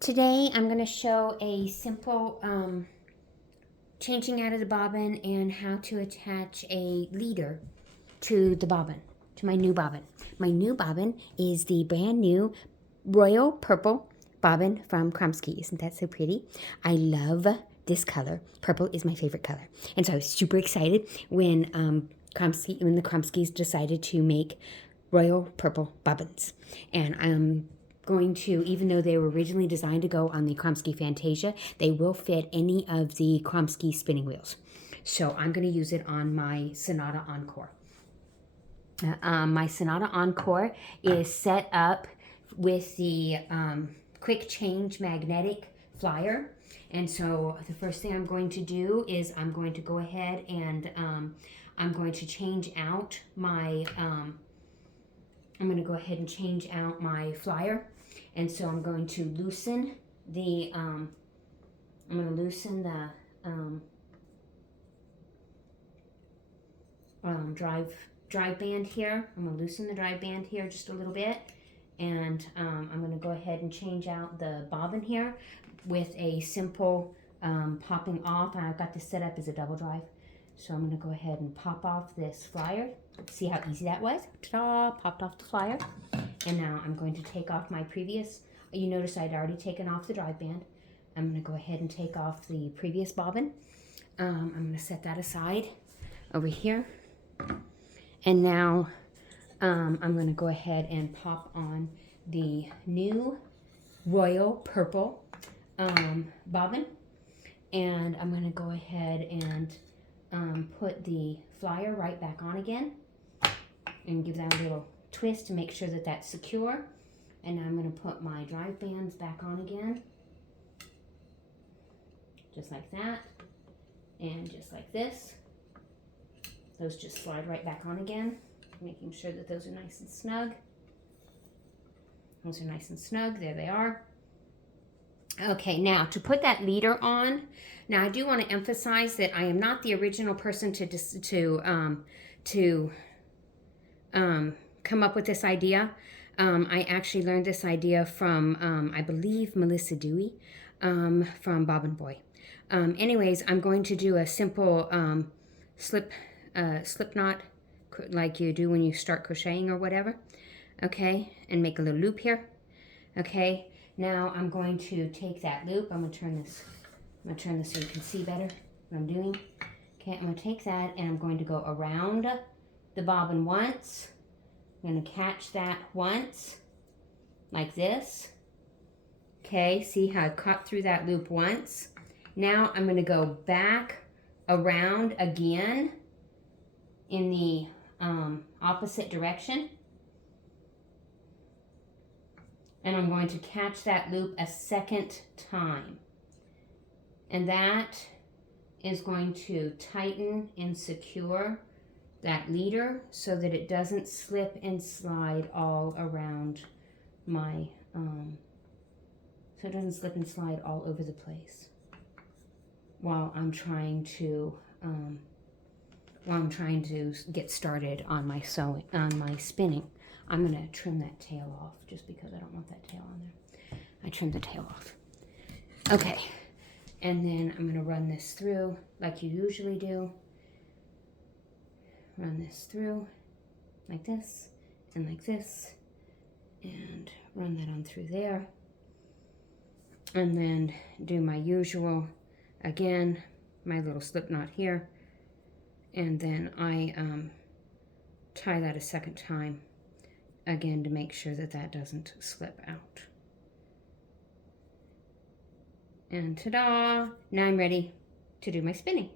Today I'm going to show a simple changing out of the bobbin and how to attach a leader to the bobbin, to my new bobbin. My new bobbin is the brand new Royal Purple bobbin from Kromski. Isn't that so pretty? I love this color. Purple is my favorite color. And so I was super excited when the Kromskis decided to make Royal Purple bobbins. And I'm going to, even though they were originally designed to go on the Kromski Fantasia, they will fit any of the Kromski spinning wheels. So I'm going to use it on my Sonata Encore. My Sonata Encore is set up with the quick change magnetic flyer. And so the first thing I'm going to do is I'm going to go ahead and I'm going to change out my flyer. And so I'm going to loosen the drive band here. I'm going to loosen the drive band here just a little bit. And I'm going to go ahead and change out the bobbin here with a simple popping off. I've got this set up as a double drive. So I'm going to go ahead and pop off this flyer. See how easy that was? Ta-da! Popped off the flyer. And now I'm going to take off my previous, you notice I'd already taken off the drive band. I'm going to go ahead and take off the previous bobbin. I'm going to set that aside over here. And now I'm going to go ahead and pop on the new Royal Purple bobbin. And I'm going to go ahead and put the flyer right back on again and give that a little twist to make sure that that's secure. And now I'm going to put my drive bands back on again, just like that, and just like this. Those just slide right back on again, making sure that those are nice and snug. Those are nice and snug. There they are. Okay, now to put that leader on, now I do want to emphasize that I am not the original person to come up with this idea. I actually learned this idea from, I believe, Milissa Dewey from Bobbin Boy. Anyways, I'm going to do a simple slip knot like you do when you start crocheting or whatever. Okay, and make a little loop here. Okay, now I'm going to take that loop. I'm going to turn this so you can see better what I'm doing. Okay, I'm going to take that and I'm going to go around the bobbin once. I'm going to catch that once, like this. Okay, see how I cut through that loop once. Now I'm going to go back around again in the opposite direction. And I'm going to catch that loop a second time. And that is going to tighten and secure that leader so that it doesn't slip and slide all around my, so it doesn't slip and slide all over the place while I'm trying to get started on my sewing, on my spinning. I'm going to trim that tail off just because I don't want that tail on there. I trimmed the tail off. Okay, and then I'm going to run this through like you usually do. Run this through like this and like this, and run that on through there. And then do my usual, again, my little slip knot here. And then I tie that a second time, again, to make sure that that doesn't slip out. And ta-da! Now I'm ready to do my spinning.